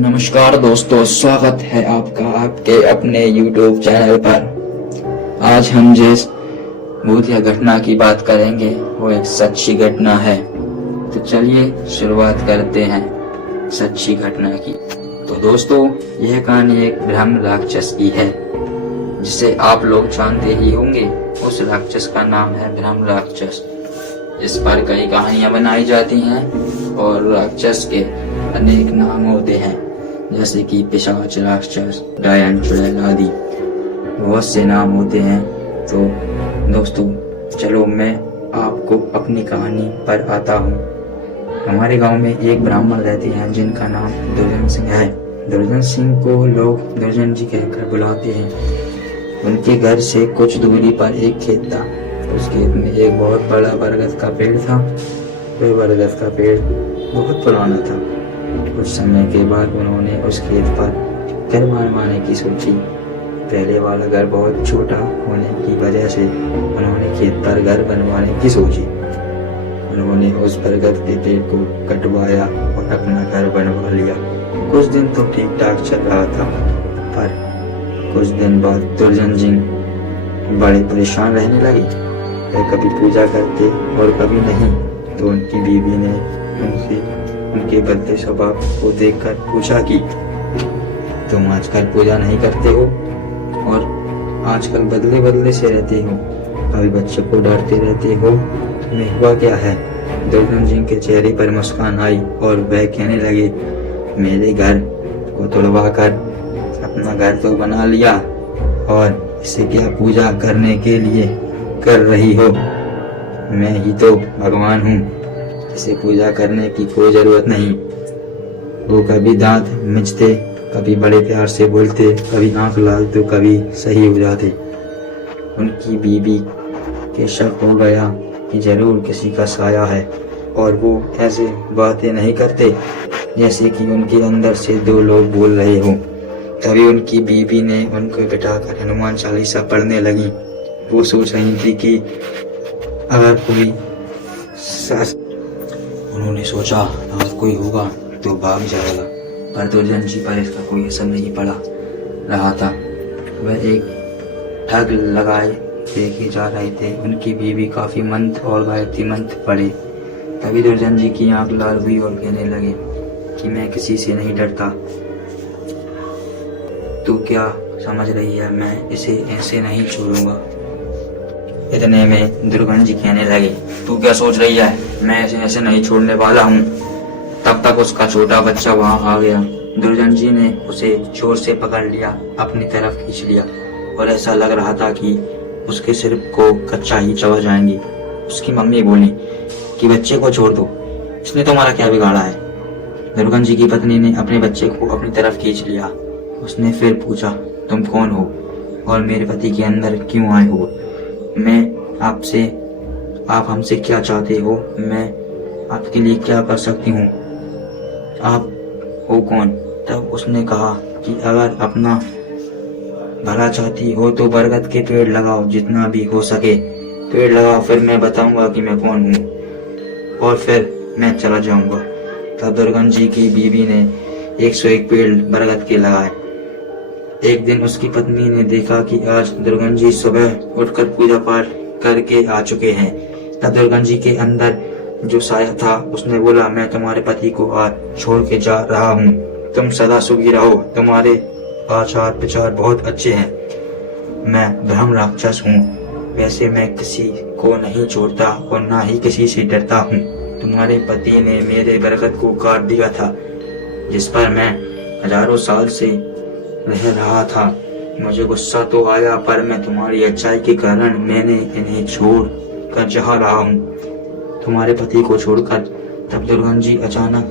नमस्कार दोस्तों, स्वागत है आपका आपके अपने YouTube चैनल पर। आज हम जिस भूतिया घटना की बात करेंगे वो एक सच्ची घटना है। तो चलिए शुरुआत करते हैं सच्ची घटना की। तो दोस्तों, यह कहानी एक ब्रह्म राक्षस की है जिसे आप लोग जानते ही होंगे। उस राक्षस का नाम है ब्रह्म राक्षस। इस पर कई कहानियां बनाई जाती हैं और राक्षस के अनेक नाम होते हैं, जैसे कि पिशाच राक्षस, डायन, चुड़ैल आदि बहुत से नाम होते हैं। तो दोस्तों, चलो मैं आपको अपनी कहानी पर आता हूँ। हमारे गांव में एक ब्राह्मण रहते हैं जिनका नाम दुर्जन सिंह है। दुर्जन सिंह को लोग दुर्जन जी कहकर बुलाते हैं। उनके घर से कुछ दूरी पर एक खेत था। उस खेत में एक बहुत बड़ा बरगद का पेड़ था। वह बरगद का पेड़ बहुत पुराना था। कुछ समय के बाद उन्होंने उस खेत पर घर बनवाने की सोची। पहले वाला घर बहुत छोटा होने की वजह से उन्होंने खेत पर घर बनवाने की सोची। उन्होंने उस बरगद के पेड़ को कटवाया और अपना घर बनवा लिया। कुछ दिन तो ठीक ठाक चल रहा था, पर कुछ दिन बाद दुर्जन जी बड़े परेशान रहने लगे। वे कभी पूजा करते और कभी नहीं। तो उनकी बीवी ने उनसे उनके बदले स्वभाव को देखकर पूछा कि तुम आजकल पूजा नहीं करते हो और आजकल बदले बदले से रहते हो, कभी बच्चे को डरते रहते हो, तुम्हें हुआ क्या है? दुर्जन जी के चेहरे पर मुस्कान आई और वह कहने लगे, मेरे घर को तोड़वा कर अपना घर तो बना लिया और इसे क्या पूजा करने के लिए कर रही हो? मैं ही तो भगवान हूँ, इसे पूजा करने की कोई जरूरत नहीं। वो कभी दांत मिचते, कभी बड़े प्यार से बोलते, कभी आंख लाल तो कभी सही हो जाते। उनकी बीबी के शक हो गया कि जरूर किसी का साया है और वो ऐसे बातें नहीं करते जैसे कि उनके अंदर से दो लोग बोल रहे हो। तभी उनकी बीबी ने उनको बिठाकर हनुमान चालीसा पढ़ने लगी। वो सोच रही थी कि अगर कोई उन्होंने सोचा अगर कोई होगा तो भाग जाएगा, पर दुर्जन जी पर इसका कोई असर नहीं पड़ा रहा था। वह एक ठग लगाए देखे जा रहे थे। उनकी बीवी काफी मंत्र और गायत्री मंत्र पढ़े। तभी दुर्जन जी की आंख लाल हुई और कहने लगे कि मैं किसी से नहीं डरता। तू क्या समझ रही है? मैं इसे ऐसे नहीं छोड़ूंगा। इतने में दुर्गन जी कहने लगे, तू क्या सोच रही है? मैं ऐसे ऐसे नहीं छोड़ने वाला हूँ। तब तक उसका छोटा बच्चा वहां आ गया। दुर्जन जी ने उसे जोर से पकड़ लिया, अपनी तरफ खींच लिया और ऐसा लग रहा था कि उसके सिर को कच्चा ही चबा जाएंगी। उसकी मम्मी बोली कि बच्चे को छोड़ दो, इसने तुम्हारा क्या बिगाड़ा है? दुर्गन जी की पत्नी ने अपने बच्चे को अपनी तरफ खींच लिया। उसने फिर पूछा, तुम कौन हो और मेरे पति के अंदर क्यों आए हो? आप हमसे क्या चाहते हो? मैं आपके लिए क्या कर सकती हूँ? आप हो कौन? तब उसने कहा कि अगर अपना भला चाहती हो तो बरगद के पेड़ लगाओ, जितना भी हो सके पेड़ लगाओ, फिर मैं बताऊंगा कि मैं कौन हूँ और फिर मैं चला जाऊंगा। तब दुर्गन जी की बीवी ने 101 पेड़ बरगद के लगाए। एक दिन उसकी पत्नी ने देखा कि आज दुर्गन जी सुबह उठकर पूजा पाठ करके आ चुके हैं। तब दुर्गन जी के अंदर जो साया था उसने बोला, मैं तुम्हारे पति को आज छोड़ के जा रहा हूँ, तुम सदा सुखी रहो, तुम्हारे आचार विचार बहुत अच्छे हैं। मैं ब्रह्म राक्षस हूँ, वैसे मैं किसी को नहीं छोड़ता और ना ही किसी से डरता हूँ। तुम्हारे पति ने मेरे बरगद को काट दिया था, जिस पर मैं हजारों साल से रह रहा था। मुझे गुस्सा तो आया, पर मैं तुम्हारी अच्छाई के कारण मैंने इन्हें छोड़ कर जा रहा हूँ, तुम्हारे पति को छोड़कर। तब दुर्गन जी अचानक